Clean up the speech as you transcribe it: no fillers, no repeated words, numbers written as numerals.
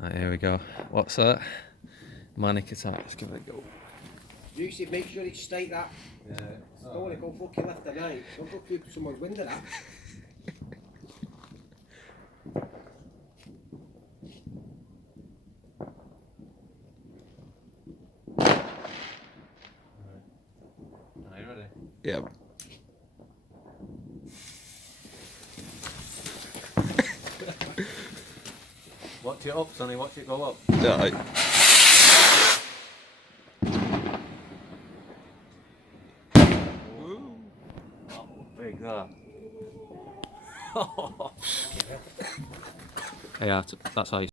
Right, here we go. What's that? Manic attack. Let's give it a go. Juicy, make sure it's straight that. Yeah. Don't want to go fucking left and right. Don't go through someone's window that. Are you ready? Yeah. Watch it up, Sonny. Watch it go up. Right. Big that. Yeah, that's how you